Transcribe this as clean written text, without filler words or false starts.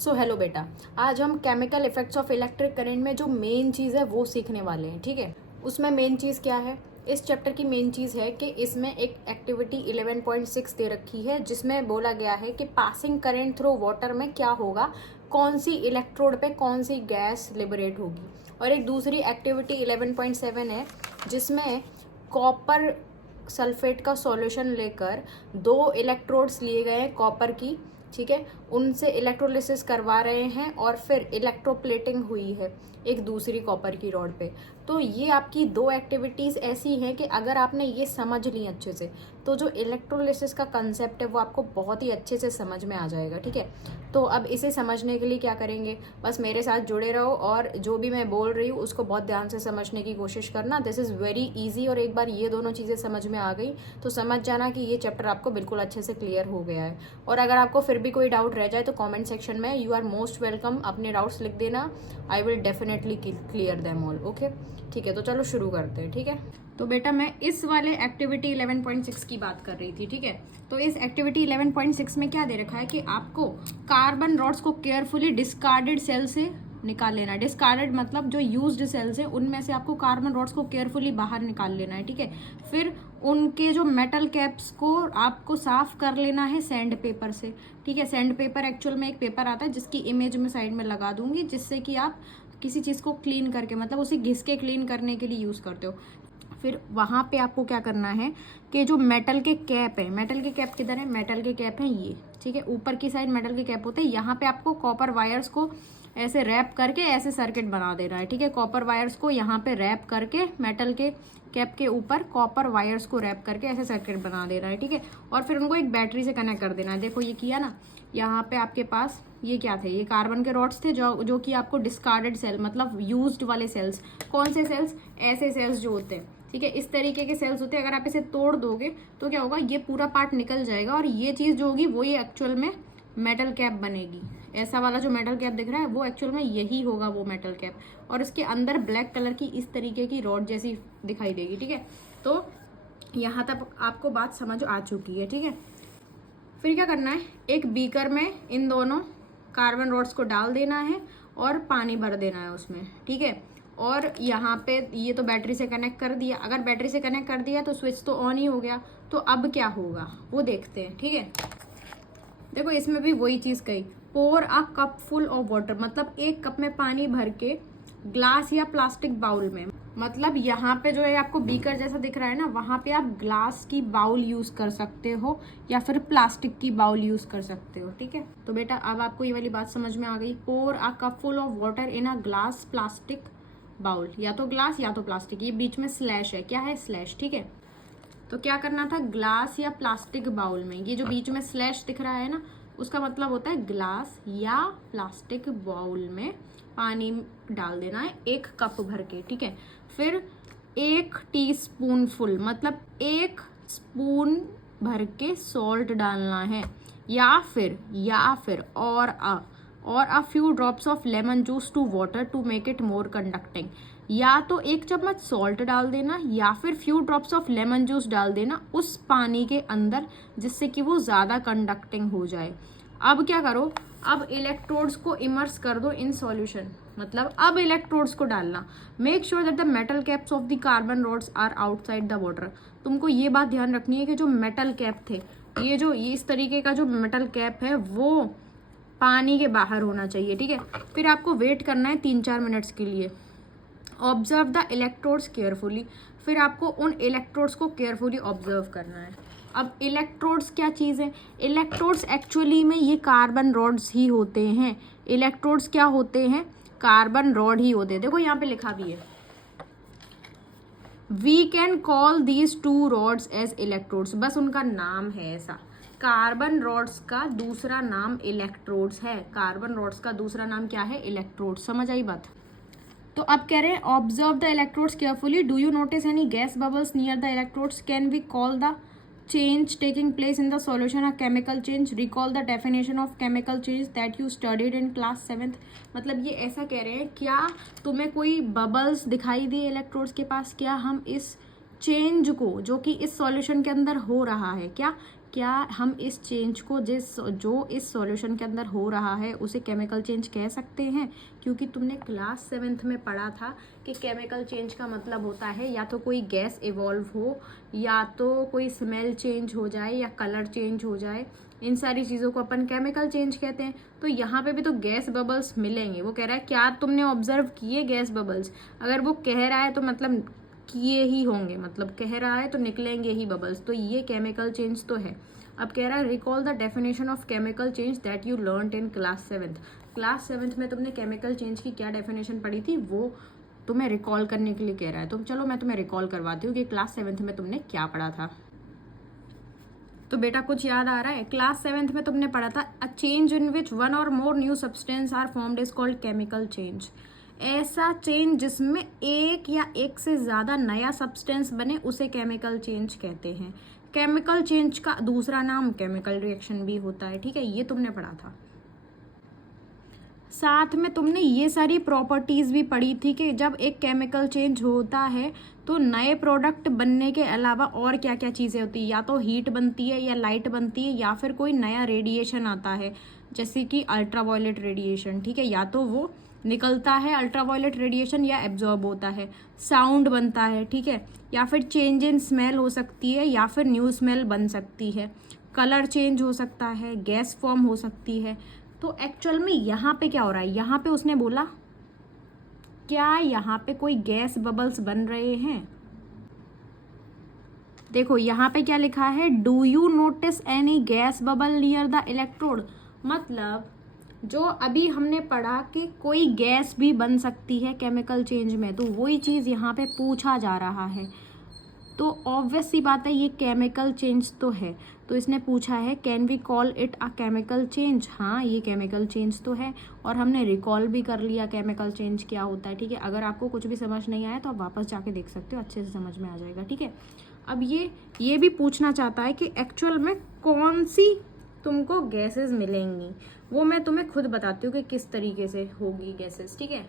So hello बेटा, आज हम chemical effects of electric current में जो मेन चीज़ है वो सीखने वाले हैं। ठीक है, उसमें मेन चीज़ क्या है? इस चैप्टर की मेन चीज़ है कि इसमें एक एक्टिविटी 11.6 दे रखी है जिसमें बोला गया है कि पासिंग करंट थ्रू वाटर में क्या होगा, कौन सी इलेक्ट्रोड पे कौन सी गैस लिबरेट होगी। और एक दूसरी एक्टिविटी 11.7 है जिसमें कॉपर सल्फेट का सॉल्यूशन लेकर दो इलेक्ट्रोड्स लिए गए हैं कॉपर की, ठीक है, उनसे इलेक्ट्रोलिसिस करवा रहे हैं और फिर इलेक्ट्रोप्लेटिंग हुई है एक दूसरी कॉपर की रॉड पे। तो ये आपकी दो एक्टिविटीज़ ऐसी हैं कि अगर आपने ये समझ ली अच्छे से तो जो इलेक्ट्रोलिसिस का कंसेप्ट है वो आपको बहुत ही अच्छे से समझ में आ जाएगा। ठीक है, तो अब इसे समझने के लिए क्या करेंगे, बस मेरे साथ जुड़े रहो और जो भी मैं बोल रही हूँ उसको बहुत ध्यान से समझने की कोशिश करना। दिस इज़ वेरी इजी और एक बार ये दोनों चीज़ें समझ में आ गई तो समझ जाना कि ये चैप्टर आपको बिल्कुल अच्छे से क्लियर हो गया है। और अगर आपको फिर भी कोई डाउट रह जाए तो कमेंट सेक्शन में यू आर मोस्ट वेलकम, अपने डाउट्स लिख देना। I will definitely clear them all. Okay, ठीक है, तो चलो शुरू करते हैं। ठीक है, तो बेटा मैं इस वाले एक्टिविटी 11.6 की बात कर रही थी। ठीक है, तो इस एक्टिविटी 11.6 में क्या दे रखा है कि आपको कार्बन रॉड्स को केयरफुली डिस्कार्डेड सेल से निकाल लेना है। डिस्कार्डेड मतलब जो यूज्ड सेल्स है उनमें से आपको कार्बन रॉड्स को केयरफुली बाहर निकाल लेना है। ठीक है, फिर उनके जो मेटल कैप्स को आपको साफ कर लेना है सैंड पेपर से। ठीक है, सैंड पेपर एक्चुअल में एक पेपर आता है जिसकी इमेज मैं साइड में लगा दूंगी, जिससे कि आप किसी चीज़ को क्लीन करके मतलब उसे घिस के क्लीन करने के लिए यूज़ करते हो। फिर वहाँ पे आपको क्या करना है कि जो मेटल के कैप है, मेटल के कैप किधर है, मेटल के कैप है ये। ठीक है, ऊपर की साइड मेटल के कैप होते हैं, यहाँ पे आपको कॉपर वायर्स को ऐसे रैप करके ऐसे सर्किट बना देना है। ठीक है, कॉपर वायर्स को यहाँ पे रैप करके मेटल के कैप के ऊपर कॉपर वायर्स को रैप करके ऐसे सर्किट बना देना है। ठीक है, और फिर उनको एक बैटरी से कनेक्ट कर देना है। देखो ये किया ना, यहाँ पे आपके पास ये क्या थे, ये कार्बन के रॉड्स थे जो कि आपको डिस्कार्डेड सेल मतलब यूज्ड वाले सेल्स। कौन से सेल्स? ऐसे सेल्स जो होते हैं। ठीक है, इस तरीके के सेल्स होते हैं। अगर आप इसे तोड़ दोगे तो क्या होगा, ये पूरा पार्ट निकल जाएगा और ये चीज़ जो होगी वो ये एक्चुअल में मेटल कैप बनेगी। ऐसा वाला जो मेटल कैप दिख रहा है वो एक्चुअल में यही होगा वो मेटल कैप, और इसके अंदर ब्लैक कलर की इस तरीके की रॉड जैसी दिखाई देगी। ठीक है, तो यहाँ तक आपको बात समझ आ चुकी है। ठीक है, फिर क्या करना है, एक बीकर में इन दोनों कार्बन रॉड्स को डाल देना है और पानी भर देना है उसमें। ठीक है, और यहाँ पे ये तो बैटरी से कनेक्ट कर दिया। अगर बैटरी से कनेक्ट कर दिया तो स्विच तो ऑन ही हो गया। तो अब क्या होगा वो देखते हैं। ठीक है, देखो इसमें भी वही चीज़ कही, pour a cup full of water, मतलब एक कप में पानी भर के ग्लास या प्लास्टिक बाउल में, मतलब यहाँ पे जो है आपको बीकर जैसा दिख रहा है ना, वहाँ पे आप ग्लास की बाउल यूज़ कर सकते हो या फिर प्लास्टिक की बाउल यूज़ कर सकते हो। ठीक है, तो बेटा अब आपको ये वाली बात समझ में आ गई। Pour a cup full of water in a glass plastic bowl, या तो ग्लास या तो प्लास्टिक, ये बीच में स्लैश है, क्या है, स्लैश। ठीक है, तो क्या करना था, ग्लास या प्लास्टिक बाउल में, ये जो बीच में स्लैश दिख रहा है ना उसका मतलब होता है ग्लास या प्लास्टिक बाउल में पानी डाल देना है एक कप भर के। ठीक है, फिर 1 टीस्पून फुल मतलब 1 स्पून भर के सॉल्ट डालना है, या फिर और a few drops of lemon juice to water to make it more conducting. या तो 1 चम्मच सॉल्ट डाल देना या फिर few drops of lemon juice डाल देना उस पानी के अंदर, जिससे कि वो ज़्यादा कंडक्टिंग हो जाए। अब क्या करो, अब इलेक्ट्रोड्स को इमर्स कर दो इन सॉल्यूशन, मतलब अब इलेक्ट्रोड्स को डालना। Make sure that the metal caps of the carbon rods are outside the water. तुमको ये बात ध्यान रखनी है कि जो मेटल कैप थे, ये इस तरीके का जो मेटल कैप है वो पानी के बाहर होना चाहिए। ठीक है, फिर आपको वेट करना है 3-4 मिनट्स के लिए। ऑब्जर्व द इलेक्ट्रोड्स केयरफुली, फिर आपको उन इलेक्ट्रोड्स को केयरफुली ऑब्जर्व करना है। अब इलेक्ट्रोड्स क्या चीज़ है, इलेक्ट्रोड्स एक्चुअली में ये कार्बन रॉड्स ही होते हैं। इलेक्ट्रोड्स क्या होते हैं, कार्बन रॉड ही होते हैं। देखो यहाँ पे लिखा भी है, we can call these 2 rods as electrodes, बस उनका नाम है ऐसा। कार्बन रॉड्स का दूसरा नाम इलेक्ट्रोड्स है। कार्बन रॉड्स का दूसरा नाम क्या है, इलेक्ट्रोड्स। समझ आई बात? तो अब कह रहे हैं observe the electrodes carefully, do you notice any gas bubbles near the electrodes, can we call the change taking place in the solution a chemical change, recall the definition of chemical change that you studied in class 7th। मतलब ये ऐसा कह रहे हैं, क्या तुम्हें कोई bubbles दिखाई दिए इलेक्ट्रोड्स के पास, क्या हम इस चेंज को जो कि इस सॉल्यूशन के अंदर हो रहा है, क्या क्या हम इस चेंज को जो इस सॉल्यूशन के अंदर हो रहा है उसे केमिकल चेंज कह सकते हैं? क्योंकि तुमने क्लास 7th में पढ़ा था कि केमिकल चेंज का मतलब होता है या तो कोई गैस इवॉल्व हो, या तो कोई स्मेल चेंज हो जाए, या कलर चेंज हो जाए। इन सारी चीज़ों को अपन केमिकल चेंज कहते हैं। तो यहाँ पे भी तो गैस बबल्स मिलेंगे। वो कह रहा है क्या तुमने ऑब्जर्व किए गैस बबल्स? अगर वो कह रहा है तो मतलब किए ही होंगे, मतलब कह रहा है तो निकलेंगे ही बबल्स, तो ये केमिकल चेंज तो है। अब कह रहा है recall the definition of chemical change that you learned in class 7th। Class 7th में तुमने केमिकल चेंज की क्या डेफिनेशन पढ़ी थी, वो तुम्हें रिकॉल करने के लिए कह रहा है। तो चलो मैं तुम्हें रिकॉल करवाती हूँ कि क्लास 7th में तुमने क्या पढ़ा था। तो बेटा कुछ याद आ रहा है? क्लास 7th में तुमने पढ़ा था a change in which one or more new substance are formed is called chemical change. ऐसा चेंज जिसमें एक या एक से ज़्यादा नया सब्सटेंस बने उसे केमिकल चेंज कहते हैं। केमिकल चेंज का दूसरा नाम केमिकल रिएक्शन भी होता है, ठीक है, ये तुमने पढ़ा था। साथ में तुमने ये सारी प्रॉपर्टीज़ भी पढ़ी थी कि जब एक केमिकल चेंज होता है तो नए प्रोडक्ट बनने के अलावा और क्या क्या चीज़ें होती है, या तो हीट बनती है, या लाइट बनती है, या फिर कोई नया रेडिएशन आता है जैसे कि अल्ट्रावायलेट रेडिएशन, ठीक है, या तो वो निकलता है अल्ट्रावायलेट रेडिएशन या एब्जॉर्ब होता है, साउंड बनता है, ठीक है, या फिर चेंज इन स्मेल हो सकती है, या फिर न्यू स्मेल बन सकती है, कलर चेंज हो सकता है, गैस फॉर्म हो सकती है। तो एक्चुअल में यहाँ पे क्या हो रहा है? यहाँ पे उसने बोला क्या यहाँ पे कोई गैस बबल्स बन रहे हैं? देखो यहाँ पे क्या लिखा है, do you notice any gas bubble near the electrode. मतलब जो अभी हमने पढ़ा कि कोई गैस भी बन सकती है केमिकल चेंज में, तो वही चीज़ यहाँ पे पूछा जा रहा है। तो ऑब्वियस सी बात है ये केमिकल चेंज तो है। तो इसने पूछा है can we call it a chemical change. हाँ ये केमिकल चेंज तो है, और हमने रिकॉल भी कर लिया केमिकल चेंज क्या होता है, ठीक है। अगर आपको कुछ भी समझ नहीं आया तो आप वापस जाके देख सकते हो, अच्छे से समझ में आ जाएगा, ठीक है। अब ये भी पूछना चाहता है कि एक्चुअल में कौन सी तुमको गैसेस मिलेंगी, वो मैं तुम्हें खुद बताती हूँ कि किस तरीके से होगी गैसेस, ठीक है।